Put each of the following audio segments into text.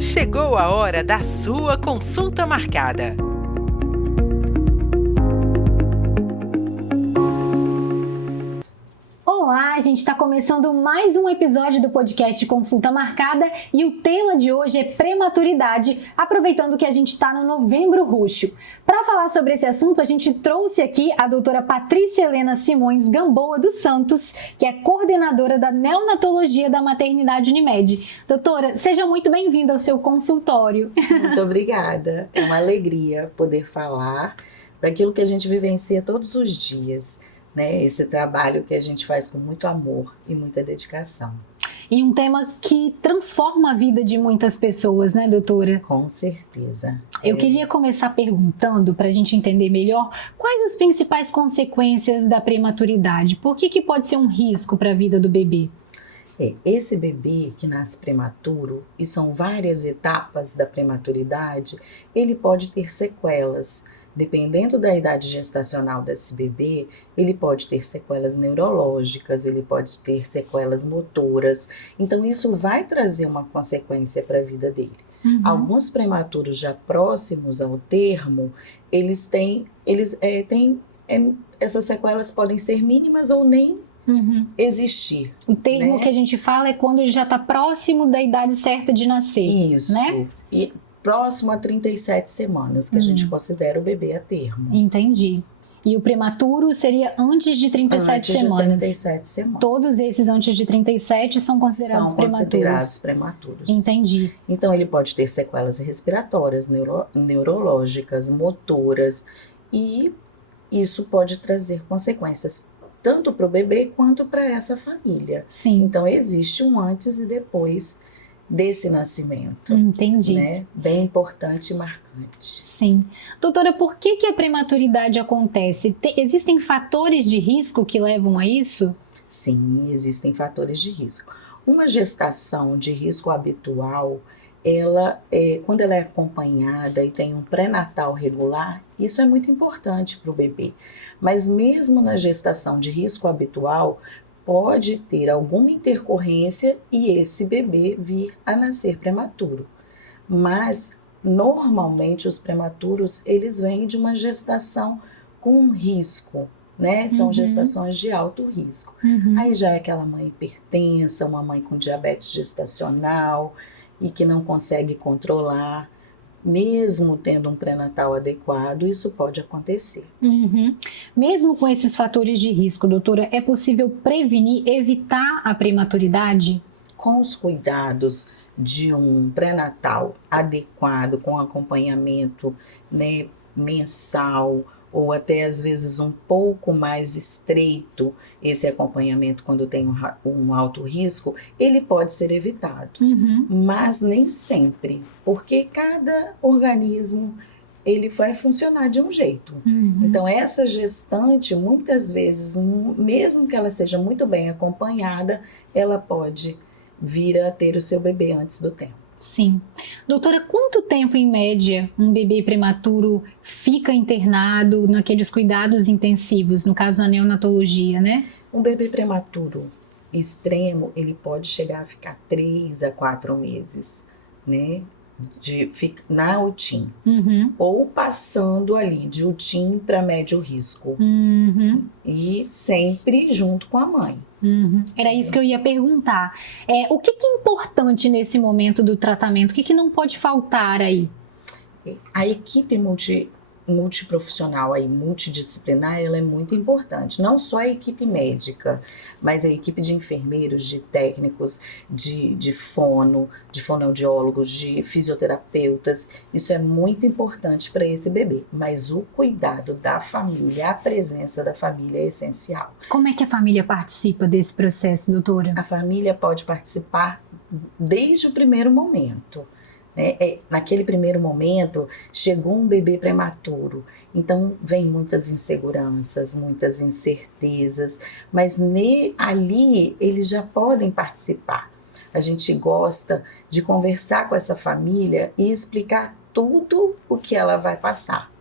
Chegou a hora da sua consulta marcada. Olá, a gente está começando mais um episódio do podcast Consulta Marcada e o tema de hoje é prematuridade, aproveitando que a gente está no Novembro Roxo. Para falar sobre esse assunto, a gente trouxe aqui a doutora Patrícia Helena Simões Gamboa dos Santos, que é coordenadora da Neonatologia da Maternidade Unimed. Doutora, seja muito bem-vinda ao seu consultório. Muito obrigada. É uma alegria poder falar daquilo que a gente vivencia todos os dias, né? Esse trabalho que a gente faz com muito amor e muita dedicação. E um tema que transforma a vida de muitas pessoas, né, doutora? Com certeza. Eu queria começar perguntando, para a gente entender melhor, quais as principais consequências da prematuridade? Por que pode ser um risco para a vida do bebê? Esse bebê que nasce prematuro, e são várias etapas da prematuridade, ele pode ter sequelas. Dependendo da idade gestacional desse bebê, ele pode ter sequelas neurológicas, ele pode ter sequelas motoras. Então, isso vai trazer uma consequência para a vida dele. Alguns prematuros já próximos ao termo, essas sequelas podem ser mínimas ou nem existir. O termo, né? que a gente fala é quando ele já está próximo da idade certa de nascer. Isso. Né? E próximo a 37 semanas, que a gente considera o bebê a termo. Entendi. E o prematuro seria antes de 37 semanas? Antes de 37 semanas. Todos esses antes de 37 são considerados prematuros? São considerados prematuros. Entendi. Então, ele pode ter sequelas respiratórias, neurológicas, motoras, e isso pode trazer consequências tanto para o bebê quanto para essa família. Sim. Então, existe um antes e depois desse nascimento. Entendi. Né? Bem importante e marcante. Sim. Doutora, por que a prematuridade acontece? Existem fatores de risco que levam a isso? Sim, existem fatores de risco. Uma gestação de risco habitual, quando ela é acompanhada e tem um pré-natal regular, isso é muito importante para o bebê. Mas mesmo na gestação de risco habitual, pode ter alguma intercorrência e esse bebê vir a nascer prematuro. Mas, normalmente, os prematuros, eles vêm de uma gestação com risco, né? São gestações de alto risco. Aí já é aquela mãe hipertensa, uma mãe com diabetes gestacional e que não consegue controlar. Mesmo tendo um pré-natal adequado, isso pode acontecer. Mesmo com esses fatores de risco, doutora, é possível prevenir, evitar a prematuridade? Com os cuidados de um pré-natal adequado, com acompanhamento, né, mensal, ou até às vezes um pouco mais estreito, esse acompanhamento quando tem um alto risco, ele pode ser evitado. Mas nem sempre, porque cada organismo ele vai funcionar de um jeito. Então essa gestante, muitas vezes, mesmo que ela seja muito bem acompanhada, ela pode vir a ter o seu bebê antes do tempo. Sim. Doutora, quanto tempo em média um bebê prematuro fica internado naqueles cuidados intensivos, no caso da neonatologia, né? Um bebê prematuro extremo, ele pode chegar a ficar 3 a 4 meses, né? Na UTIM. Ou passando ali de UTIM para médio risco. E sempre junto com a mãe. Era isso que eu ia perguntar. O que é importante nesse momento do tratamento? O que não pode faltar aí? A equipe multiprofissional, multidisciplinar, ela é muito importante. Não só a equipe médica, mas a equipe de enfermeiros, de técnicos, de fonoaudiólogos, de fisioterapeutas. Isso é muito importante para esse bebê. Mas o cuidado da família, a presença da família é essencial. Como é que a família participa desse processo, doutora? A família pode participar desde o primeiro momento. Naquele primeiro momento, chegou um bebê prematuro, então vem muitas inseguranças, muitas incertezas, mas ali eles já podem participar. A gente gosta de conversar com essa família e explicar tudo o que ela vai passar.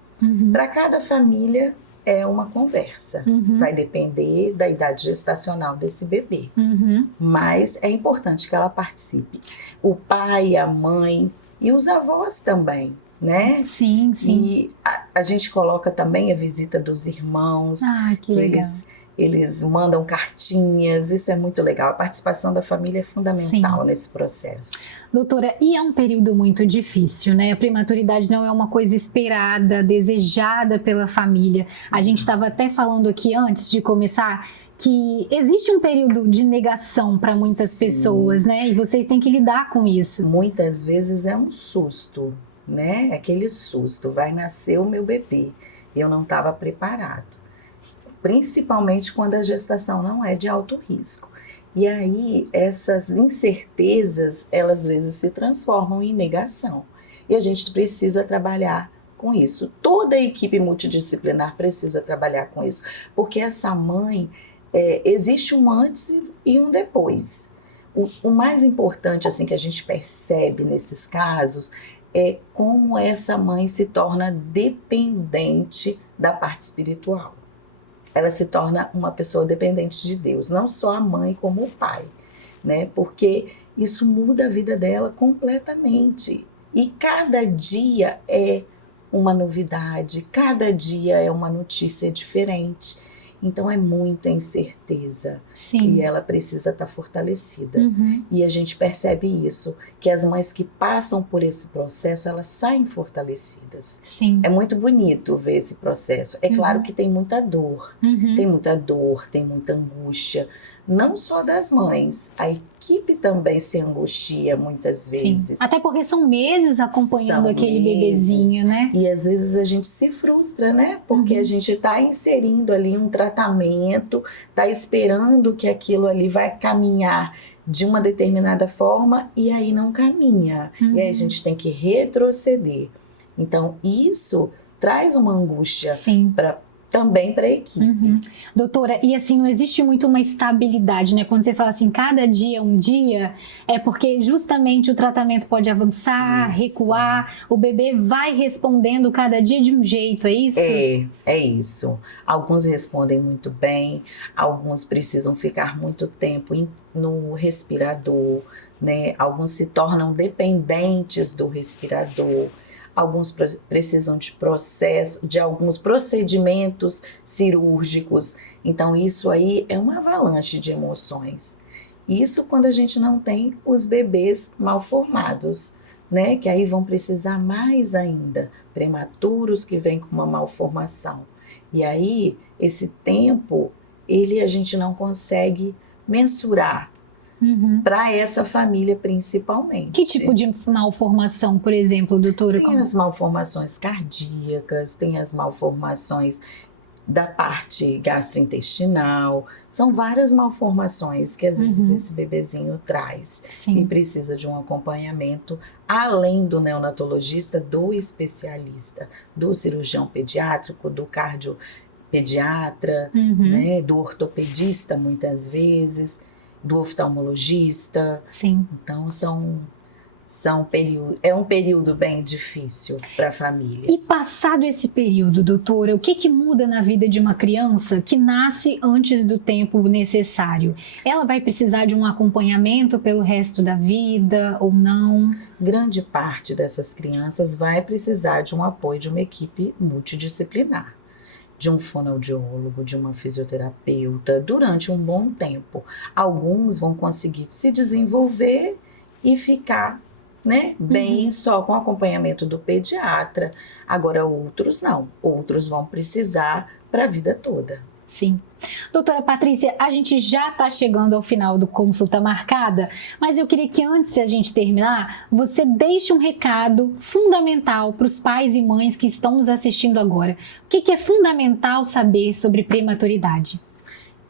Para cada família é uma conversa, vai depender da idade gestacional desse bebê, mas é importante que ela participe. O pai, a mãe, E os avós também, né? Sim, sim. E a gente coloca também a visita dos irmãos, Ah, que legal. Eles mandam cartinhas, isso é muito legal. A participação da família é fundamental Sim. nesse processo. Doutora, e é um período muito difícil, né? A prematuridade não é uma coisa esperada, desejada pela família. A gente estava até falando aqui antes de começar que existe um período de negação para muitas Sim. pessoas, né? E vocês têm que lidar com isso. Muitas vezes é um susto, né? Aquele susto, vai nascer o meu bebê. Eu não estava preparado. Principalmente quando a gestação não é de alto risco. E aí, essas incertezas, elas às vezes se transformam em negação. E a gente precisa trabalhar com isso. Toda a equipe multidisciplinar precisa trabalhar com isso. Porque essa mãe, existe um antes e um depois. O mais importante assim, que a gente percebe nesses casos é como essa mãe se torna dependente da parte espiritual. Ela se torna uma pessoa dependente de Deus, não só a mãe como o pai, né? Porque isso muda a vida dela completamente. E cada dia é uma novidade, cada dia é uma notícia diferente. Então é muita incerteza. Sim. E ela precisa estar fortalecida. Uhum. E a gente percebe isso, que as mães que passam por esse processo, elas saem fortalecidas. Sim. É muito bonito ver esse processo. É claro que tem muita dor, tem muita angústia. Não só das mães, a equipe também se angustia muitas vezes. Sim. Até porque são meses acompanhando aquele bebezinho, né? E às vezes a gente se frustra, né? Porque a gente está inserindo ali um tratamento, está esperando que aquilo ali vai caminhar de uma determinada forma e aí não caminha. E aí a gente tem que retroceder. Então isso traz uma angústia também para a equipe. Doutora, e assim, não existe muito uma estabilidade, né? Quando você fala assim, cada dia é um dia, é porque justamente o tratamento pode avançar, recuar, o bebê vai respondendo cada dia de um jeito, é isso? É isso. Alguns respondem muito bem, alguns precisam ficar muito tempo no respirador, né? Alguns se tornam dependentes do respirador. Alguns precisam de alguns procedimentos cirúrgicos. Então, isso aí é uma avalanche de emoções. Isso quando a gente não tem os bebês mal formados, né? Que aí vão precisar mais ainda, prematuros que vêm com uma malformação. E aí, esse tempo, a gente não consegue mensurar. Para essa família principalmente. Que tipo de malformação, por exemplo, doutora? Tem as malformações cardíacas, tem as malformações da parte gastrointestinal, são várias malformações que às vezes esse bebezinho traz. Sim. E precisa de um acompanhamento, além do neonatologista, do especialista, do cirurgião pediátrico, do cardiopediatra, né, do ortopedista muitas vezes, do oftalmologista. Sim. Então é um período bem difícil para a família. E passado esse período, doutora, o que muda na vida de uma criança que nasce antes do tempo necessário? Ela vai precisar de um acompanhamento pelo resto da vida ou não? Grande parte dessas crianças vai precisar de um apoio de uma equipe multidisciplinar, de um fonoaudiólogo, de uma fisioterapeuta, durante um bom tempo. Alguns vão conseguir se desenvolver e ficar, né, bem só com acompanhamento do pediatra. Agora outros não, outros vão precisar para a vida toda. Sim. Doutora Patrícia, a gente já está chegando ao final do Consulta Marcada, mas eu queria que antes de a gente terminar, você deixe um recado fundamental para os pais e mães que estão nos assistindo agora. O que é fundamental saber sobre prematuridade?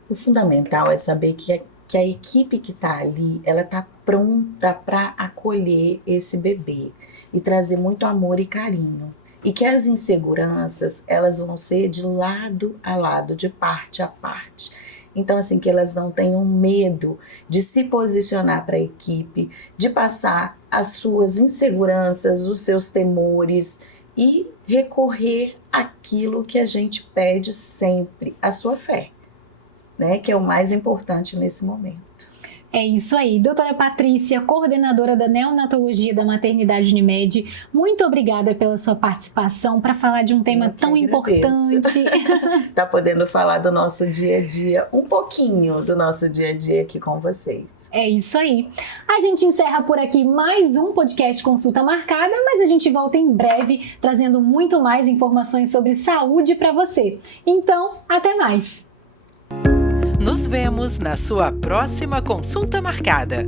O fundamental é saber que a equipe que está ali, ela está pronta para acolher esse bebê e trazer muito amor e carinho. E que as inseguranças, elas vão ser de lado a lado, de parte a parte. Então, assim, que elas não tenham medo de se posicionar para a equipe, de passar as suas inseguranças, os seus temores e recorrer àquilo que a gente pede sempre, a sua fé, né? Que é o mais importante nesse momento. É isso aí, doutora Patrícia, coordenadora da Neonatologia da Maternidade Unimed, muito obrigada pela sua participação para falar de um tema tão importante. Tá podendo falar do nosso dia a dia, um pouquinho do nosso dia a dia aqui com vocês. É isso aí. A gente encerra por aqui mais um podcast Consulta Marcada, mas a gente volta em breve trazendo muito mais informações sobre saúde para você. Então, até mais! Nos vemos na sua próxima consulta marcada.